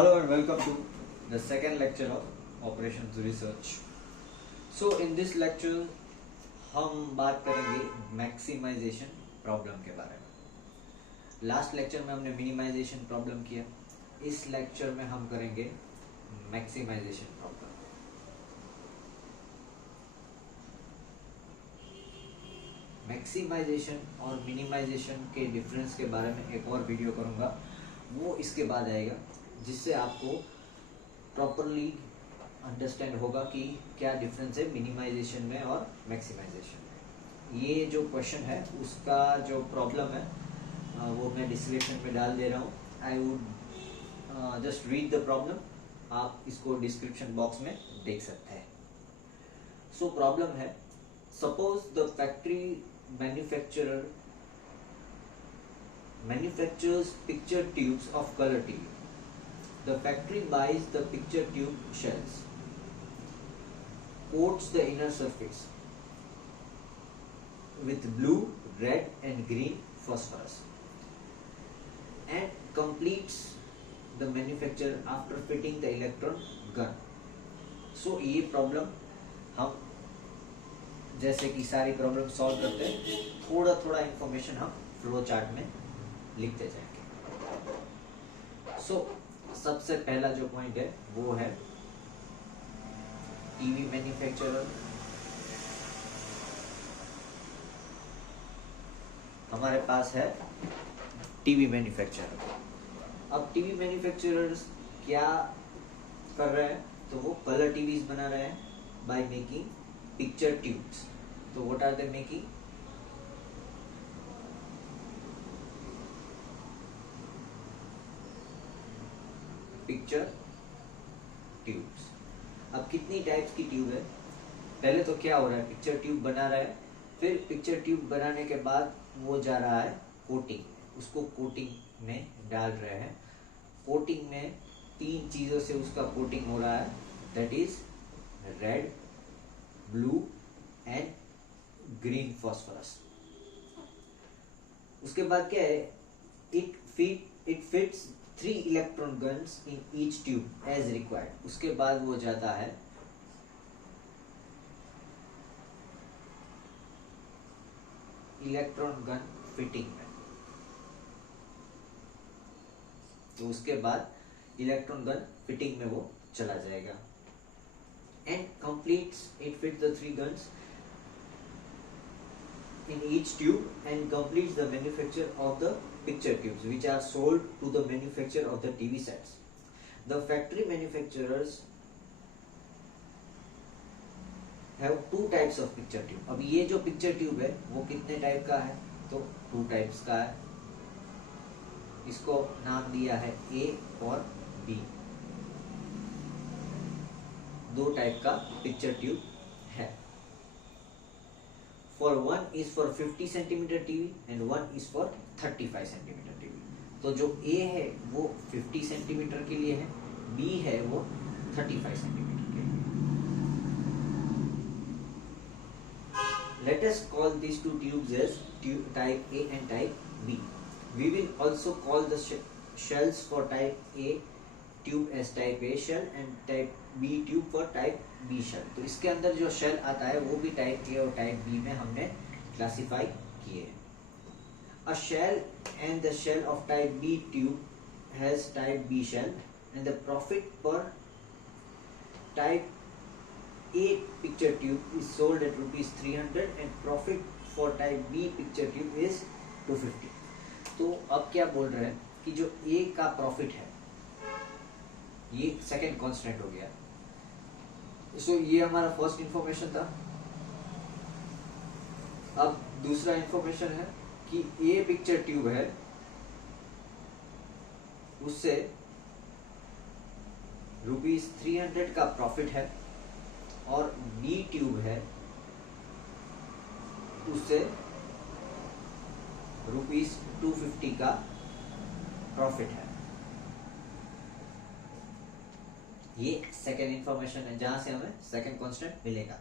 Hello and welcome to the second lecture of operations research. So in this lecture हम बात करेंगे maximisation problem के बारे में. लास्ट लेक्चर में हमने मिनिमाइजेशन प्रॉब्लम किया. इस लेक्चर में हम करेंगे मैक्सिमाइजेशन प्रॉब्लम. मैक्सिमाइजेशन और मिनिमाइजेशन के डिफरेंस के बारे में एक और वीडियो करूंगा, वो इसके बाद आएगा, जिससे आपको प्रॉपरली अंडरस्टैंड होगा कि क्या डिफरेंस है मिनिमाइजेशन में और मैक्सिमाइजेशन में. ये जो क्वेश्चन है उसका जो प्रॉब्लम है वो मैं डिस्क्रिप्शन में डाल दे रहा हूँ. I would just read the problem. आप इसको डिस्क्रिप्शन बॉक्स में देख सकते हैं. सो प्रॉब्लम है, suppose the factory manufacturer manufactures picture tubes of color TV. The factory buys the picture tube shells, coats the inner surface with blue, red and green phosphorus and completes the manufacture after fitting the electron gun. So ये problem हम जैसे कि सारी problem solve करते हैं, थोड़ा थोड़ा information हम फ्लो चार्ट में लिखते जाएंगे. सो सबसे पहला जो पॉइंट है वो है टीवी मैन्युफैक्चरर. हमारे पास है टीवी मैन्युफैक्चरर. अब टीवी मैन्युफैक्चरर्स क्या कर रहे हैं, तो वो कलर टीवीज बना रहे हैं बाय मेकिंग पिक्चर ट्यूब्स. तो what are they making? Picture tubes. अब कितनी टाइप्स की ट्यूब है? पहले तो क्या हो रहा है, पिक्चर ट्यूब बना रहा है, फिर पिक्चर ट्यूब बनाने के बाद वो जा रहा है कोटिंग. उसको कोटिंग में डाल रहे हैं. कोटिंग में तीन चीजों से उसका कोटिंग हो रहा है, that is red, blue and green phosphorus. उसके बाद क्या है, it fits 3 electron guns in each tube as required. उसके बाद वो जाता है इलेक्ट्रॉन गन फिटिंग में. तो उसके बाद इलेक्ट्रॉन गन फिटिंग में वो चला जाएगा. And completes it fit the 3 guns in each tube and completes the manufacture of the picture tubes which are sold to the manufacturer of the TV sets. The factory manufacturers have 2 types of picture tube. अब ये जो picture tube है वो कितने type का है? तो 2 types का है. इसको नाम दिया है A और B. 2 टाइप का picture tube है. For one is for 50 centimeter TV and one is for 35 centimeter TV. तो जो A है वो 50 सेंटीमीटर के लिए है, B है वो 35 सेंटीमीटर के लिए. Let us call these 2 tubes as type A and type B. We will also call the shells for type A tube as type A shell and type B tube for type B shell. तो इसके अंदर जो shell आता है वो भी type A और type B में हमने क्लासिफाई किए हैं. A shell and the shell of type B tube has type B shell and the profit per type A picture tube is sold at rupees 300 and profit for type B picture tube is 250. तो अब क्या बोल रहे हैं कि जो A का profit है ये सेकेंड कांस्टेंट हो गया. सो ये हमारा फर्स्ट इंफॉर्मेशन था. अब दूसरा इंफॉर्मेशन है कि ए पिक्चर ट्यूब है उससे रुपीज 300 का प्रॉफिट है और बी ट्यूब है उससे रुपीज 250 का प्रॉफिट है. ये सेकेंड इंफॉर्मेशन है जहां से हमें सेकेंड कांस्टेंट मिलेगा.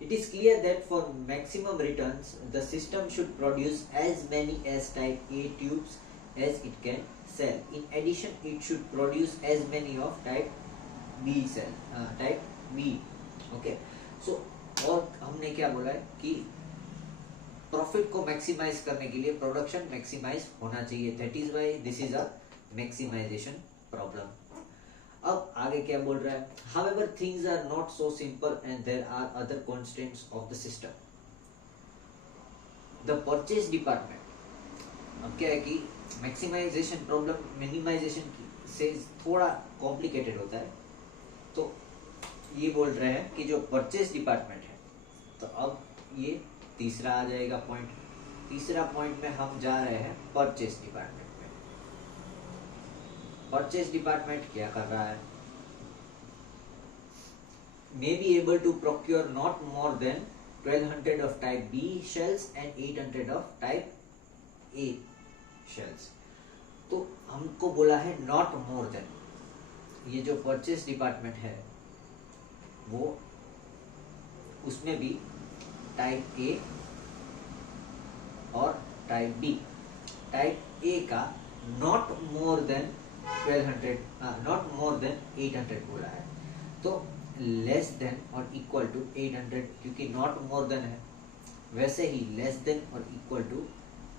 It is clear that for maximum returns, the system should produce as many as type A tubes as it can sell. In addition, it should produce as many of type B cell, type B. Okay, so और हमने क्या बोला है कि profit को maximise करने के लिए प्रोडक्शन मैक्सिमाइज होना चाहिए. That is why this is a maximisation problem. अब आगे क्या बोल रहा है? However, things are not so simple and there are other constraints of the system. The purchase department. अब क्या है कि मैक्सिमाइजेशन प्रॉब्लम मिनिमाइजेशन से थोड़ा कॉम्प्लिकेटेड होता है. तो ये बोल रहे हैं कि जो परचेस डिपार्टमेंट है, तो अब ये तीसरा आ जाएगा पॉइंट. तीसरा पॉइंट में हम जा रहे हैं परचेस डिपार्टमेंट. परचेस डिपार्टमेंट क्या कर रहा है? May be able to procure not more than 1200 of type B shells and 800 of type A shells. तो हमको बोला है नॉट मोर देन. ये जो परचेस डिपार्टमेंट है वो उसमें भी टाइप ए और टाइप बी. टाइप ए का not more than 1200, not more then 800 बोला है. तो लेस देन और इक्वल टू 800, क्योंकि नॉट मोर देन है. वैसे ही लेस देन और इक्वल टू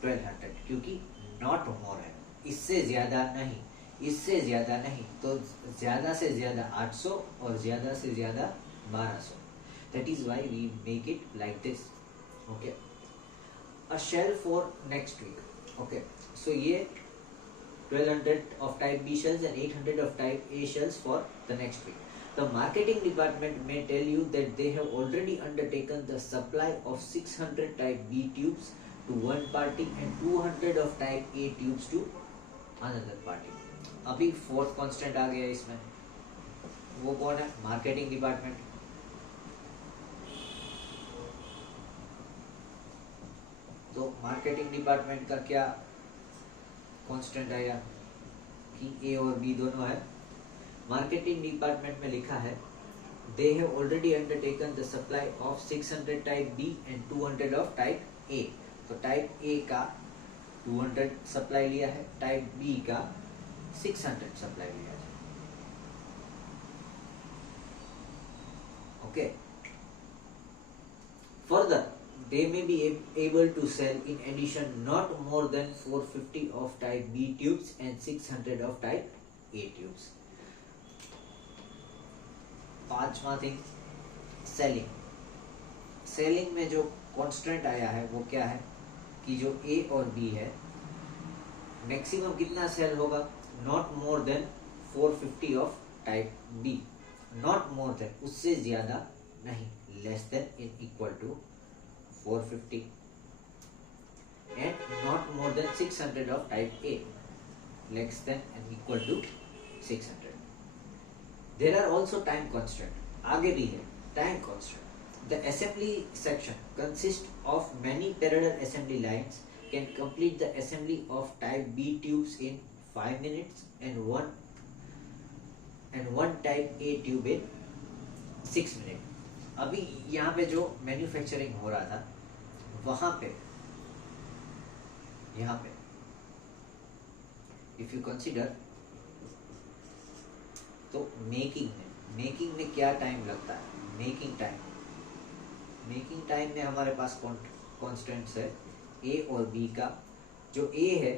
1200, क्योंकि नॉट मोर है. इससे ज्यादा नहीं, इससे ज्यादा नहीं. तो ज्यादा से ज्यादा 800 और ज्यादा से ज्यादा 1200. That is why we make it like this. Okay, a shell for next week. Okay, so ये 1200 of type B shells and 800 of type A shells for the next week. The marketing department may tell you that they have already undertaken the supply of 600 type B tubes to one party and 200 of type A tubes to another party. अभी fourth constant आ गया इसमें. वो कौन है? Marketing department. तो marketing department का क्या constant आया कि ए और बी दोनों है. मार्केटिंग डिपार्टमेंट में लिखा है they have already undertaken the supply of 600 type B and 200 of type A. तो टाइप ए का 200 सप्लाई लिया है, टाइप बी का 600 सप्लाई लिया है. Okay, further they may be able to sell in addition not more than 450 of type B tubes and 600 of type A tubes. पांचवा thing, selling. Selling में जो कॉन्स्टेंट आया है वो क्या है कि जो A और B है मैक्सिमम कितना सेल होगा? Not more than 450 of type B. Not more than, उससे ज्यादा नहीं. Less than in equal to 450 and not more than 600 of type A. Less than and equal to 600. There are also time constraint. आगे भी है time constraint. The assembly section consists of many parallel assembly lines. Can complete the assembly of type B tubes in 5 minutes and one type A tube in 6 minutes. अभी यहाँ पे जो manufacturing हो रहा था वहां पे, यहाँ पे इफ यू कंसीडर, तो मेकिंग में क्या टाइम लगता है? मेकिंग टाइम में हमारे पास कॉन्स्टेंट्स है ए और बी का. जो ए है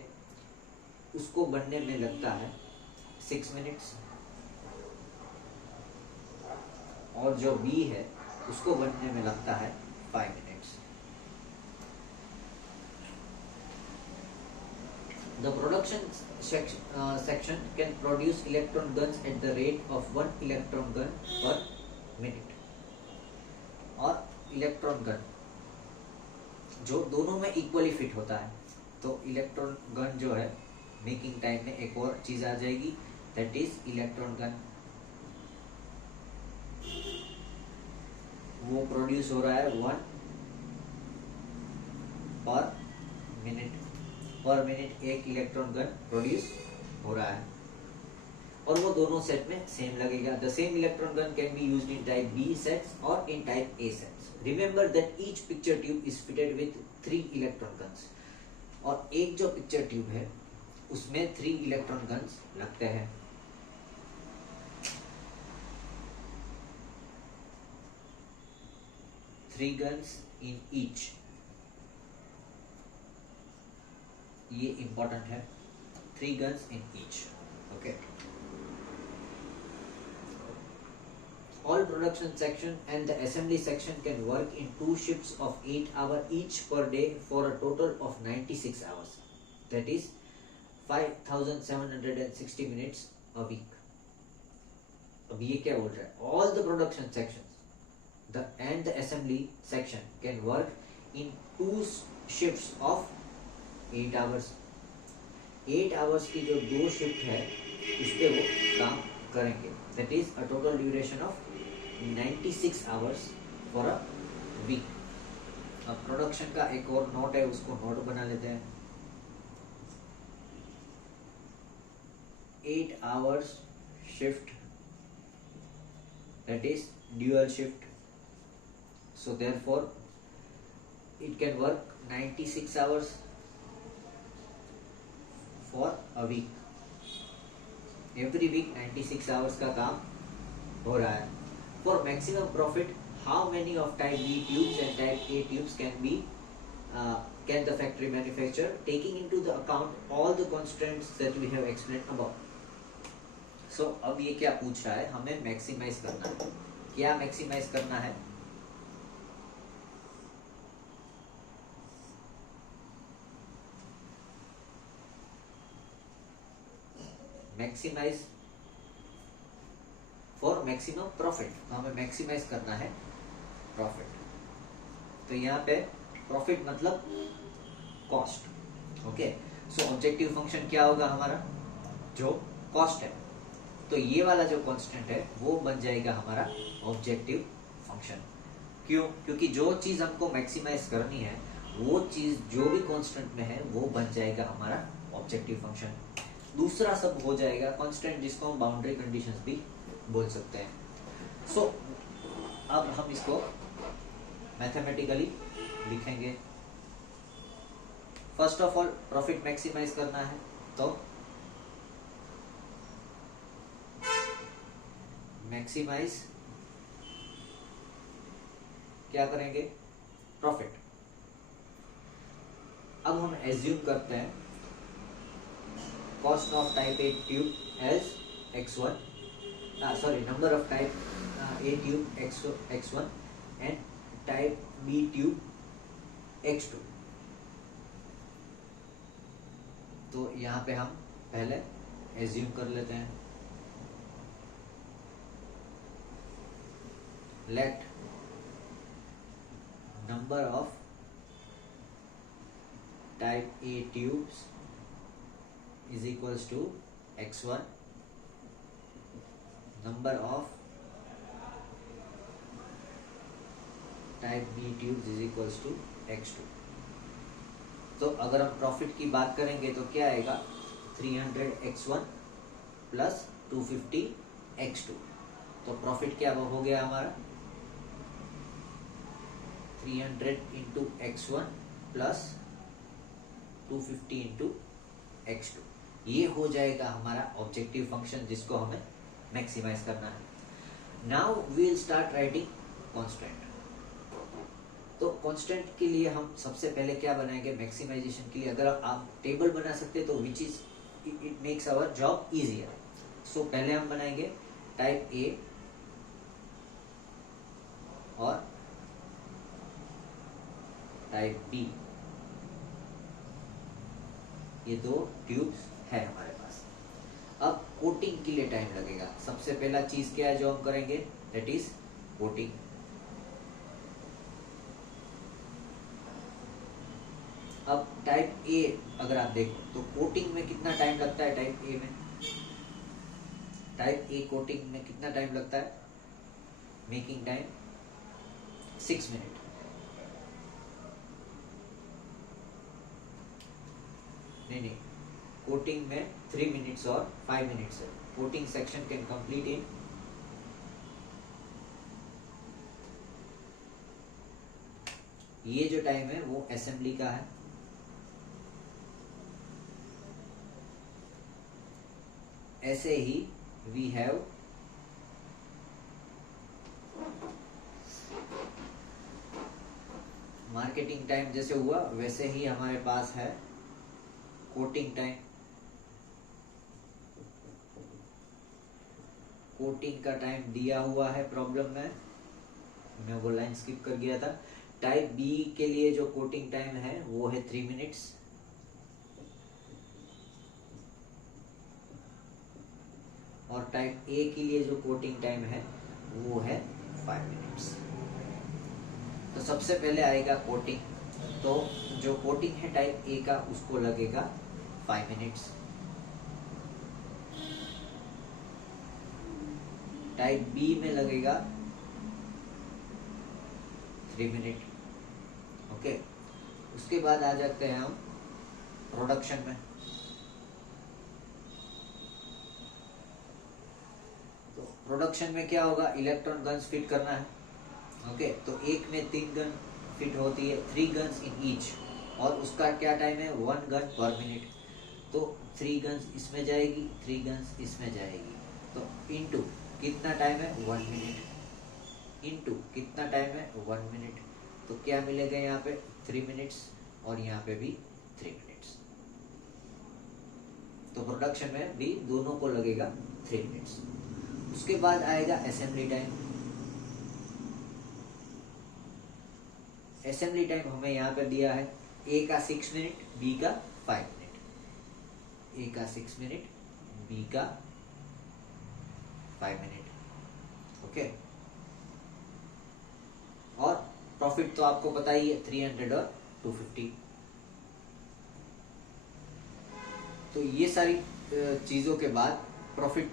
उसको बनने में लगता है 6 मिनट्स और जो बी है उसको बनने में लगता है 5 minutes. The production section can produce electron guns at the rate of 1 electron gun per minute. और इलेक्ट्रॉन गन जो दोनों में इक्वली फिट होता है. तो इलेक्ट्रॉन गन जो है मेकिंग टाइम में एक और चीज आ जाएगी, दैट इज इलेक्ट्रॉन गन. वो प्रोड्यूस हो रहा है 1 पर मिनट एक इलेक्ट्रॉन गन प्रोड्यूस हो रहा है. और वो दोनों सेट में सेम लगेगा. The same electron gun can be used in type B sets और in type A sets. Remember that each picture tube is fitted with 3 electron guns. और एक जो पिक्चर ट्यूब है उसमें 3 इलेक्ट्रॉन गन्स लगते हैं। थ्री गन्स इन ईच, ये important है, 3 guns in each. Okay, all production section and the assembly section can work in 2 shifts of 8 hours each per day for a total of 96 hours, that is 5760 minutes a week। अब ये क्या बोल रहा है, all the production sections and the assembly section can work in 2 shifts of 8 hours। 8 hours की जो 2 shift है उस पे वो काम करेंगे, that is a total duration of 96 hours for a week। अब प्रोडक्शन का एक और नोट है, उसको नोट बना लेते हैं। 8 hours shift, that is dual shift, so therefore it can work 96 hours for a week। every week 96 hours का काम हो रहा है। For maximum profit, how many of type B tubes and type A tubes can the factory manufacture, taking into the account all the constraints that we have explained above। So अब ये क्या पूछ रहा है, हमें मैक्सिमाइज करना है। क्या मैक्सिमाइज करना है? मैक्सिमाइज फॉर मैक्सिमम प्रॉफिट, तो हमें मैक्सिमाइज करना है प्रॉफिट। तो यहाँ पे प्रॉफिट मतलब कॉस्ट। ओके, सो ऑब्जेक्टिव फंक्शन क्या होगा हमारा, जो कॉस्ट है, तो ये वाला जो कांस्टेंट है वो बन जाएगा हमारा ऑब्जेक्टिव फंक्शन। क्यों? क्योंकि जो चीज हमको मैक्सिमाइज करनी है वो चीज जो भी कांस्टेंट में है वो बन जाएगा हमारा ऑब्जेक्टिव फंक्शन। दूसरा सब हो जाएगा कांस्टेंट, जिसको हम बाउंड्री कंडीशंस भी बोल सकते हैं। सो अब हम इसको मैथमेटिकली लिखेंगे। First of all profit maximise करना है तो मैक्सिमाइज क्या करेंगे, प्रॉफिट। अब हम एज्यूम करते हैं cost of type A tube as x1, number of type A tube x1 and type B tube x2। तो यहाँ पे हम पहले एज्यूम कर लेते हैं, let number of type A tubes is equals to x1, number of type B tubes is equals to x2। तो अगर हम प्रॉफिट की बात करेंगे तो क्या आएगा, 300 x1 प्लस 250 x2। तो प्रॉफिट क्या हो गया हमारा, 300 into x1 plus 250 into x2। ये हो जाएगा हमारा ऑब्जेक्टिव फंक्शन जिसको हमें मैक्सिमाइज करना है। Now we will start writing constant. तो कांस्टेंट के लिए हम सबसे पहले क्या बनाएंगे, मैक्सिमाइजेशन के लिए अगर आप टेबल बना सकते तो which is it makes our job easier. So पहले हम बनाएंगे टाइप ए और टाइप बी, ये 2 ट्यूब्स है हमारे पास। अब कोटिंग के लिए टाइम लगेगा। सबसे पहला चीज क्या है जो हम करेंगे, दैट इज कोटिंग। अब टाइप ए अगर आप देखो तो कोटिंग में कितना टाइम लगता है, टाइप ए में, टाइप ए कोटिंग में कितना टाइम लगता है, मेकिंग टाइम 6 मिनट। नहीं, कोटिंग में 3 मिनट्स और 5 मिनट्स है। Coating section can complete in ये जो टाइम है वो असेंबली का है, ऐसे ही वी हैव मार्केटिंग टाइम, जैसे हुआ वैसे ही हमारे पास है कोटिंग टाइम। कोटिंग का टाइम दिया हुआ है प्रॉब्लम में, मैं वो लाइन स्किप कर गया था। टाइप बी के लिए जो कोटिंग टाइम है वो है 3 मिनट्स, और टाइप ए के लिए जो कोटिंग टाइम है वो है 5 मिनट्स। तो सबसे पहले आएगा कोटिंग, तो जो कोटिंग है टाइप ए का उसको लगेगा 5 मिनट्स। टाइप बी में लगेगा 3 मिनट। ओके, उसके बाद आ जाते हैं हम प्रोडक्शन में। तो प्रोडक्शन में क्या होगा, इलेक्ट्रॉन गन्स फिट करना है। ओके, तो एक में 3 गन फिट होती है, 3 गन्स इन ईच, और उसका क्या टाइम है 1 गन पर मिनट। तो 3 गन्स इसमें जाएगी, 3 गन्स इसमें जाएगी, तो इनटू कितना टाइम है 1 मिनट, इनटू कितना टाइम है 1 मिनट। तो क्या मिलेगा यहाँ पे 3 मिनट्स, और यहाँ पे भी 3 मिनट्स। तो प्रोडक्शन में भी दोनों को लगेगा 3 मिनट्स। उसके बाद आएगा असेंबली टाइम। असेंबली टाइम हमें यहाँ पे दिया है ए का 6 मिनट, बी का 5 मिनट। ए का 6 मिनट, बी का 5 मिनट। ओके, और प्रॉफिट तो आपको पता ही है 300 और 250। तो ये सारी चीजों के बाद प्रॉफिट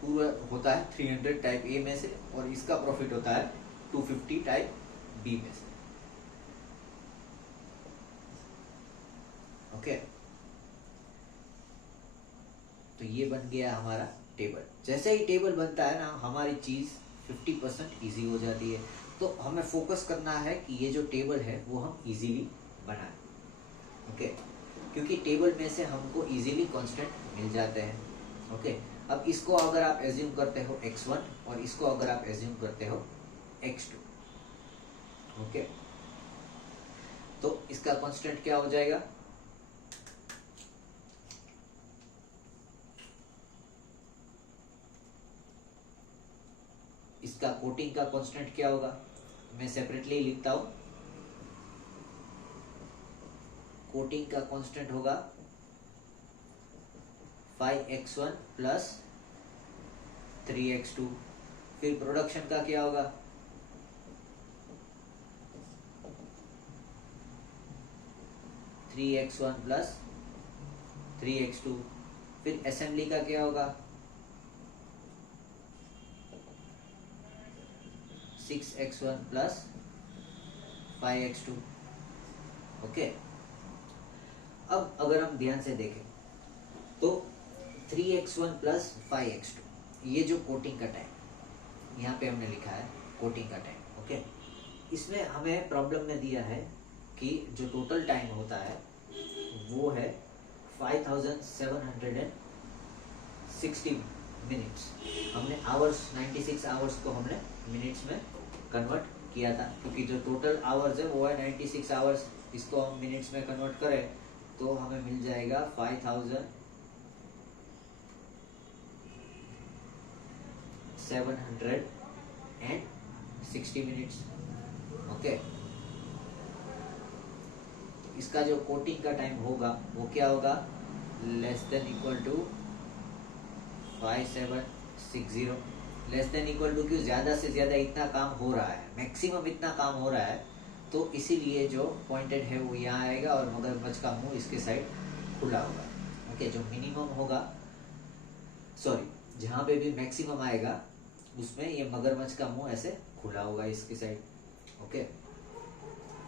पूरा होता है 300 टाइप ए में से, और इसका प्रॉफिट होता है 250 टाइप बी में से। ओके, तो ये बन गया हमारा टेबल। जैसे ही टेबल बनता है ना, हमारी चीज 50% इजी हो जाती है। तो हमें फोकस करना है कि ये जो टेबल है वो हम इजीली बनाएं। ओके, क्योंकि टेबल में से हमको इजीली कांस्टेंट मिल जाते हैं। ओके, अब इसको अगर आप एज्यूम करते हो x1 और इसको अगर आप एज्यूम करते हो x2, ओके, तो इसका कांस्टेंट क्या हो जाएगा, इसका कोटिंग का कांस्टेंट क्या होगा, मैं सेपरेटली लिखता हूं। कोटिंग का कांस्टेंट होगा 5x1 प्लस 3x2। फिर प्रोडक्शन का क्या होगा, three x one plus 3x2। फिर असेंबली का क्या होगा, 6x1 प्लस 5x2। ओके, अब अगर हम ध्यान से देखें तो 3x1 प्लस 5x2, ये जो कोटिंग का टाइम यहाँ पे हमने लिखा है कोटिंग का टाइम। ओके, इसमें हमें प्रॉब्लम में दिया है कि जो टोटल टाइम होता है वो है 5760 मिनट्स। हमने आवर्स 96 आवर्स को हमने मिनट्स में कन्वर्ट किया था, क्योंकि जो टोटल आवर्स है वो है 96 आवर्स। इसको हम मिनट्स में कन्वर्ट करें तो हमें मिल जाएगा 5760 मिनट्स। ओके, इसका जो कोटिंग का टाइम होगा वो क्या होगा, less than equal to 5760। Less than equal to क्यों, ज्यादा से ज्यादा इतना काम हो रहा है, मैक्सिमम इतना काम हो रहा है, तो इसीलिए जो पॉइंटेड है वो यहाँ आएगा और मगरमच्छ का मुंह इसके साइड खुला होगा। ओके, जो मिनिमम होगा, सॉरी, जहाँ पे भी मैक्सिमम आएगा उसमें ये मगरमच्छ का मुंह ऐसे खुला होगा इसके साइड। ओके,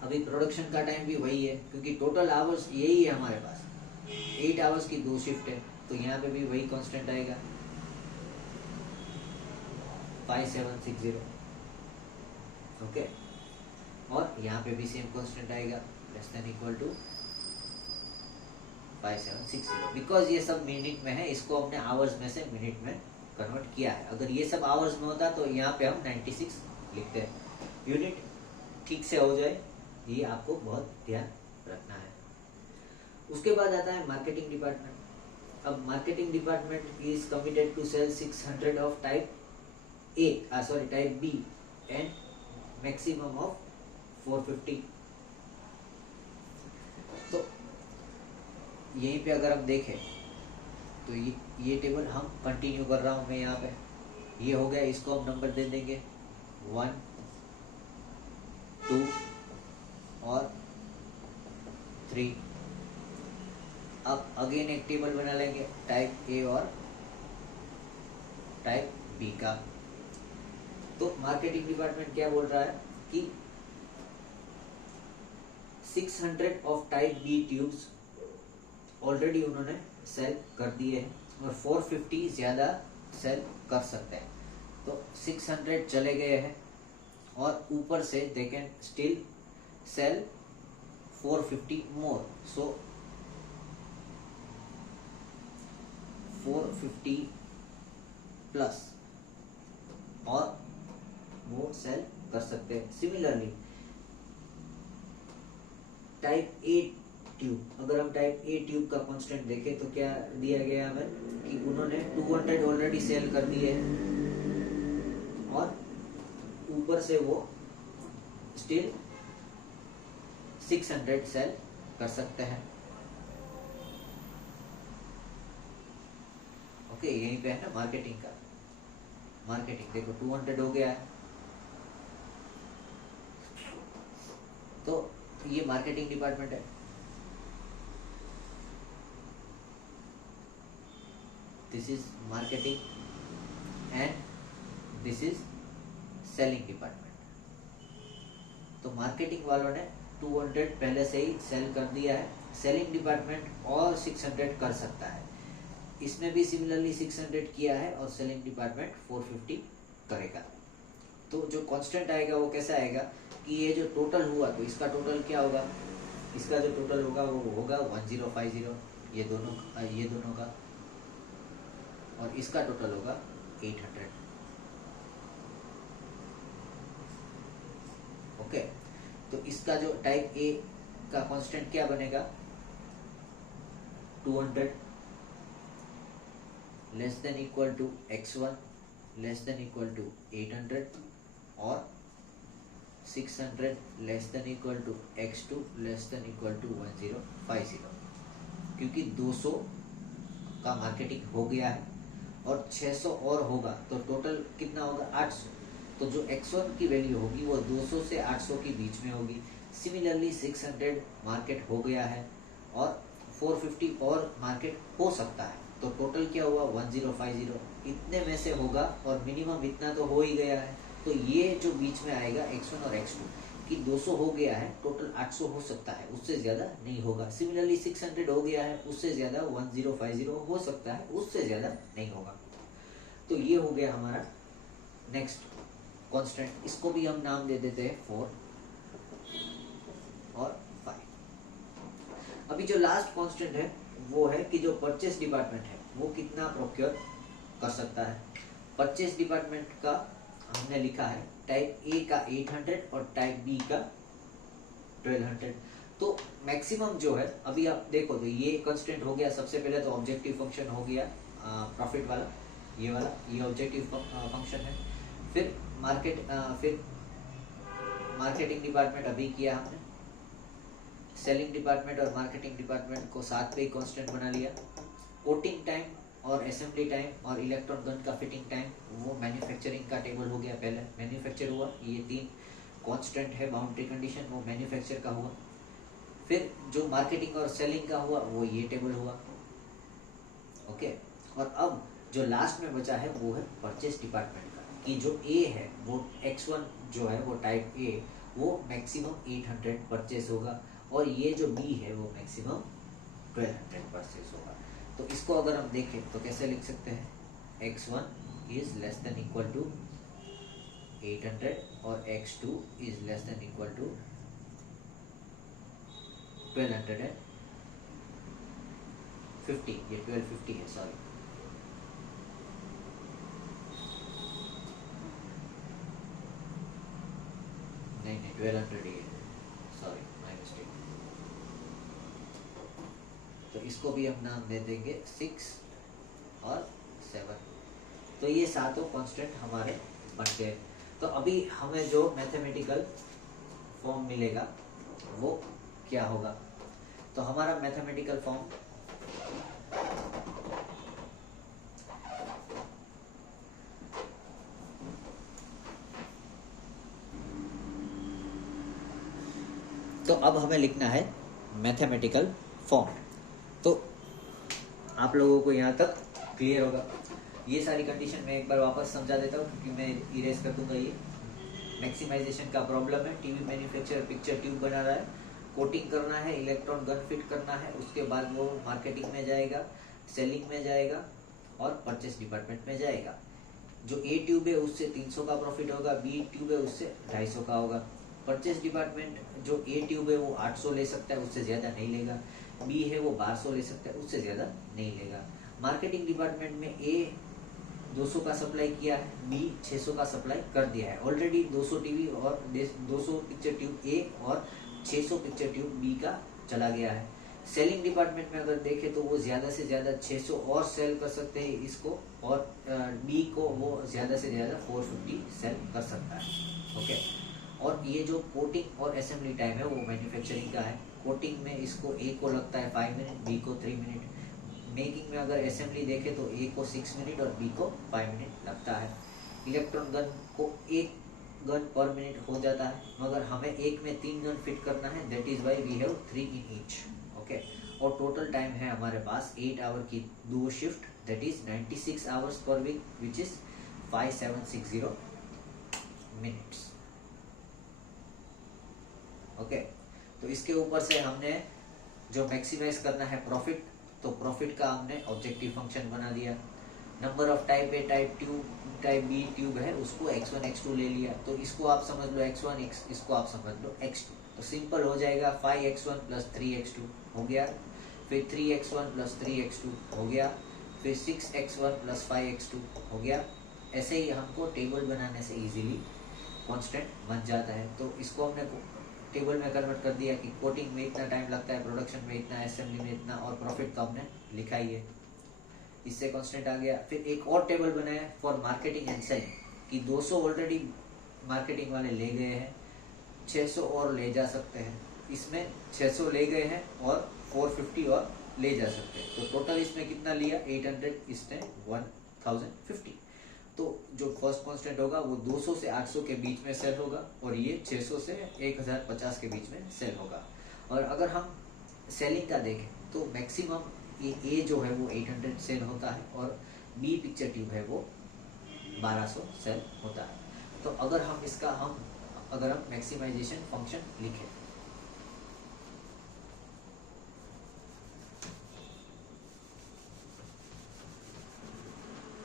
अभी प्रोडक्शन का टाइम भी वही है, क्योंकि टोटल आवर्स यही है हमारे पास, 8 आवर्स की 2 शिफ्ट है, तो यहाँ पे भी वही कांस्टेंट आएगा 5760। ओके, और यहाँ पे भी सेम कांस्टेंट आएगा less than equal to 5760, because ये सब मिनट में है, इसको हमने आवर्स में से मिनट में कन्वर्ट किया है। अगर ये सब आवर्स में होता तो यहाँ पे हम 96 लिखते हैं। यूनिट ठीक से हो जाए, ये आपको बहुत ध्यान रखना है। उसके बाद आता है मार्केटिंग डिपार्टमेंट। अब marketing department is committed to sell 600 of type A, type B and maximum of 450। तो यहीं पे अगर हम देखें तो ये टेबल हम कंटिन्यू कर रहा हूं मैं यहाँ पे, ये हो गया, इसको हम नंबर दे देंगे 1, 2 और 3। अब अगेन एक टेबल बना लेंगे टाइप ए और टाइप बी का। तो मार्केटिंग डिपार्टमेंट क्या बोल रहा है कि 600 of type B tubes already उन्होंने सेल कर दिए हैं और 450 ज़्यादा सेल कर सकते हैं। तो 600 चले गए हैं और ऊपर से they can still sell 450 more. So 450 plus और वो सेल कर सकते हैं। सिमिलरली टाइप ए ट्यूब, अगर हम टाइप ए ट्यूब का कांस्टेंट देखें तो क्या दिया गया हमें कि उन्होंने 200 ऑलरेडी सेल कर दिए और ऊपर से वो स्टिल 600 सेल कर सकते हैं। ओके, यहीं पे है ना मार्केटिंग का। मार्केटिंग देखो 200 हो गया है, तो ये मार्केटिंग डिपार्टमेंट है। This is marketing and this is selling department. तो मार्केटिंग वालों ने 200 पहले से ही सेल कर दिया है, सेलिंग डिपार्टमेंट और 600 कर सकता है। इसमें भी सिमिलरली 600 किया है और सेलिंग डिपार्टमेंट 450 करेगा। तो जो कांस्टेंट आएगा वो कैसा आएगा कि ये जो टोटल हुआ तो इसका टोटल क्या होगा, इसका जो टोटल होगा वो होगा 1050, ये दोनों का, और इसका टोटल होगा 800। ओके, तो इसका जो टाइप ए का कांस्टेंट क्या बनेगा, 200 less than equal to x1 less than equal to 800 और 600 less than equal to x2 less than equal to 1050। क्योंकि 200 का मार्केटिंग हो गया है और 600 और होगा तो टोटल कितना होगा, 800। तो जो x1 की वैल्यू होगी वो 200 से 800 के बीच में होगी। सिमिलरली 600 मार्केट हो गया है और 450 और मार्केट हो सकता है, तो टोटल क्या हुआ 1050, इतने में से होगा और मिनिमम इतना तो हो ही गया है। तो ये जो बीच में आएगा x1 और x2 कि 200 हो गया है, टोटल 800 हो सकता है, उससे ज़्यादा नहीं होगा। सिमिलरली 600 हो गया है, उससे ज़्यादा 1050 हो सकता है, उससे ज़्यादा नहीं होगा। तो ये हो गया हमारा नेक्स्ट कांस्टेंट। इसको भी हम नाम दे देते हैं 4 और 5। अभी जो लास्ट कांस्टेंट है वो है कि जो परचेस डिपार्टमेंट है वो कितना प्रोक्योर कर सकता है। परचेस डिपार्टमेंट का हमने लिखा है टाइप ए का 800 और टाइप बी का 1200। तो मैक्सिमम जो है, अभी आप देखो तो ये कांस्टेंट हो गया। सबसे पहले तो ऑब्जेक्टिव फंक्शन हो गया प्रॉफिट वाला, ये ऑब्जेक्टिव फंक्शन है। फिर मार्केटिंग डिपार्टमेंट अभी किया हमने, सेलिंग डिपार्टमेंट और मार्केटिंग डिपार्टमेंट को साथ पे ही कांस्टेंट बना लिया। कोटिंग टाइम और असेंबली टाइम और इलेक्ट्रॉन गन का फिटिंग टाइम वो मैन्युफैक्चरिंग का टेबल हो गया। पहले मैन्युफैक्चर हुआ, ये 3 कांस्टेंट है बाउंड्री कंडीशन, वो मैन्युफैक्चर का हुआ। फिर जो मार्केटिंग और सेलिंग का हुआ वो ये टेबल हुआ। ओके, और अब जो लास्ट में बचा है वो है परचेस डिपार्टमेंट का, कि जो ए है वो x1 जो है वो टाइप ए वो मैक्सिमम 800 परचेस होगा और ये जो बी है वो मैक्सिमम 1200 परचेस होगा। तो इसको अगर हम देखें तो कैसे लिख सकते हैं, x1 is less than equal to 800 और x2 is less than equal to 1200 है। 1250, ये 1250 है, सॉरी। नहीं 1200 ही है, सॉरी माय मिस्टेक। तो इसको भी हम नाम दे देंगे 6 और 7। तो ये सातों कांस्टेंट हमारे बन गए। तो अभी हमें जो मैथमेटिकल फॉर्म मिलेगा वो क्या होगा? तो हमारा मैथमेटिकल फॉर्म तो अब हमें लिखना है मैथमेटिकल फॉर्म। तो आप लोगों को यहाँ तक क्लियर होगा। ये सारी कंडीशन मैं एक बार वापस समझा देता हूँ क्योंकि मैं इरेज कर दूंगा। ये मैक्सिमाइजेशन का प्रॉब्लम है। टीवी मैन्युफैक्चरर पिक्चर ट्यूब बना रहा है, कोटिंग करना है, इलेक्ट्रॉन गन फिट करना है, उसके बाद वो मार्केटिंग में जाएगा, सेलिंग में जाएगा और परचेस डिपार्टमेंट में जाएगा। जो ए ट्यूब है उससे 300 का प्रॉफिट होगा, बी ट्यूब है उससे 250 का होगा। परचेस डिपार्टमेंट जो ए ट्यूब है वो 800 ले सकता है, उससे ज़्यादा नहीं लेगा। बी है वो 1200 ले सकता है, उससे ज़्यादा नहीं लेगा। मार्केटिंग डिपार्टमेंट में ए 200 का सप्लाई किया है, बी 600 का सप्लाई कर दिया है। ऑलरेडी 200 टीवी और 200 पिक्चर ट्यूब ए और 600 पिक्चर ट्यूब बी का चला गया है। सेलिंग डिपार्टमेंट में अगर देखें तो वो ज़्यादा से ज़्यादा 600 और सेल कर सकते हैं इसको, और बी को वो ज़्यादा से ज़्यादा 450 सेल कर सकता है। ओके। और ये जो कोटिंग और असेंबली टाइम है वो मैन्युफैक्चरिंग का है। कोटिंग में इसको ए को लगता है 5 मिनट, बी को 3 मिनट। मेकिंग में अगर असेंबली देखें तो ए को 6 मिनट और बी को 5 मिनट लगता है। इलेक्ट्रॉन गन को 1 गन पर मिनट हो जाता है, मगर हमें एक में 3 गन फिट करना है, that is why we have 3 in each. Okay. और टोटल टाइम है हमारे पास 8 आवर की 2 shift, that is 96 hours per week, which is 5760 minutes. Okay. तो इसके ऊपर से हमने जो मैक्सिमाइज करना है प्रॉफिट, तो प्रॉफिट का हमने ऑब्जेक्टिव फंक्शन बना दिया। Number of type A type tube type B tube है उसको x1 x2 ले लिया, तो इसको आप समझ लो x1 इसको आप समझ लो x2। तो सिंपल हो जाएगा 5x1 प्लस 3x2 हो गया, फिर 3x1 प्लस 3x2 हो गया, फिर 6x1 प्लस 5x2 हो गया। ऐसे ही हमको टेबल बनाने से इजीली कांस्टेंट बन जाता है। तो इसको हमने टेबल में कन्वर्ट कर दिया कि कोटिंग में इतना टाइम लगता है, प्रोडक्शन में इतना, असेंबली में इतना, और प्रॉफिट तो हमने लिखा ही है, इससे कांस्टेंट आ गया। फिर एक और टेबल बनाया फॉर मार्केटिंग एंड सेलिंग कि 200 ऑलरेडी मार्केटिंग वाले ले गए हैं, 600 और ले जा सकते हैं। इसमें 600 ले गए हैं और 450 और ले जा सकते हैं। तो टोटल इसमें कितना लिया 800, इसने 1050। तो जो फर्स्ट कांस्टेंट होगा वो 200 से 800 के बीच में सेल होगा, और ये 600 से 1050 के बीच में सेल होगा। और अगर हम सेलिंग का देखें तो मैक्सिमम ये ए जो है वो 800 सेल होता है, और बी पिक्चर ट्यूब है वो 1200 सेल होता है। तो अगर हम इसका अगर हम मैक्सिमाइजेशन फंक्शन लिखें,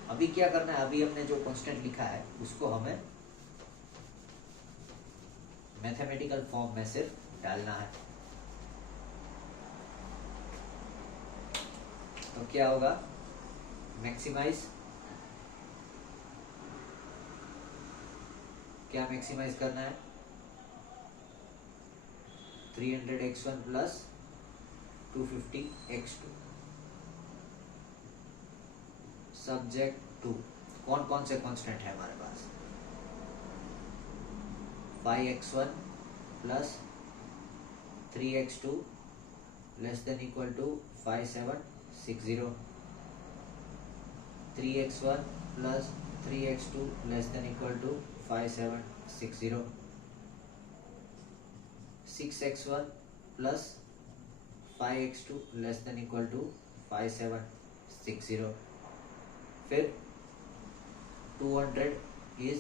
अभी क्या करना है, अभी हमने जो कांस्टेंट लिखा है उसको हमें मैथमेटिकल फॉर्म में सिर्फ डालना है। तो क्या होगा, मैक्सिमाइज, क्या मैक्सिमाइज करना है, 300x1 plus 250x2 subject to कौन कौन से कांस्टेंट है हमारे पास, 5x1 plus 3x2 less than equal to 5760, 3x1 plus 3x2 less than equal to 5760, 6x1 plus 5x2 less than equal to 5760, फिर 200 is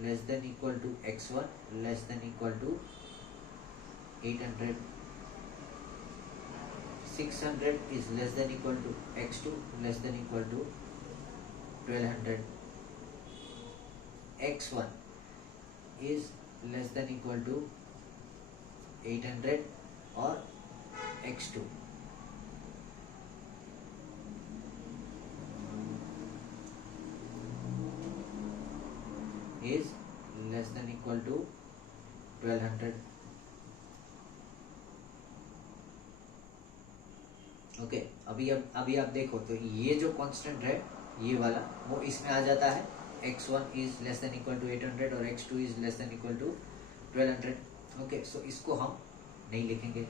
less than equal to x1 less than equal to 800, 600 is less than equal to x2 less than equal to 1200, x1 is less than equal to 800 और x2 is less than equal to 1200। Okay, अभी आप देखो तो ये जो constant है ये वाला वो इसमें आ जाता है, x1 is less than equal to 800 और x2 is less than equal to 1200। Okay, so इसको हम नहीं लिखेंगे,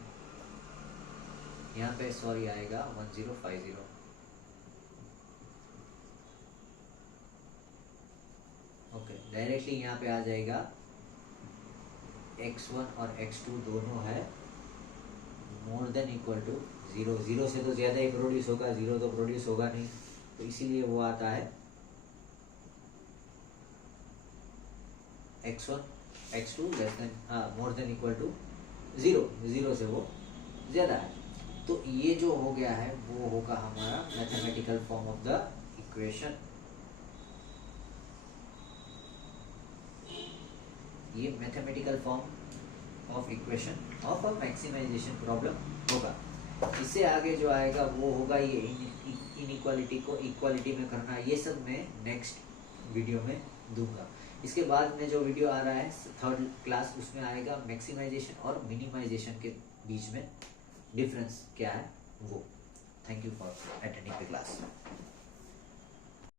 यहाँ पे सॉरी आएगा 1050। ओके, डायरेक्टली यहाँ पे आ जाएगा x1 और x2 दोनों है मोर देन इक्वल टू 0। 0 से तो ज़्यादा ही प्रोड्यूस होगा, 0 तो प्रोड्यूस होगा नहीं, तो इसीलिए वो आता है x1 x2 less than more than equal to 0। 0 से वो ज़्यादा है। तो ये जो हो गया है वो होगा हमारा mathematical form of the equation. ये mathematical form of equation of a maximisation problem होगा। इससे आगे जो आएगा वो होगा ये इनइक्वालिटी को इक्वालिटी में करना। ये सब मैं नेक्स्ट वीडियो में दूंगा। इसके बाद में जो वीडियो आ रहा है 3rd क्लास, उसमें आएगा मैक्सिमाइजेशन और मिनिमाइजेशन के बीच में डिफरेंस क्या है वो। Thank you for attending the class.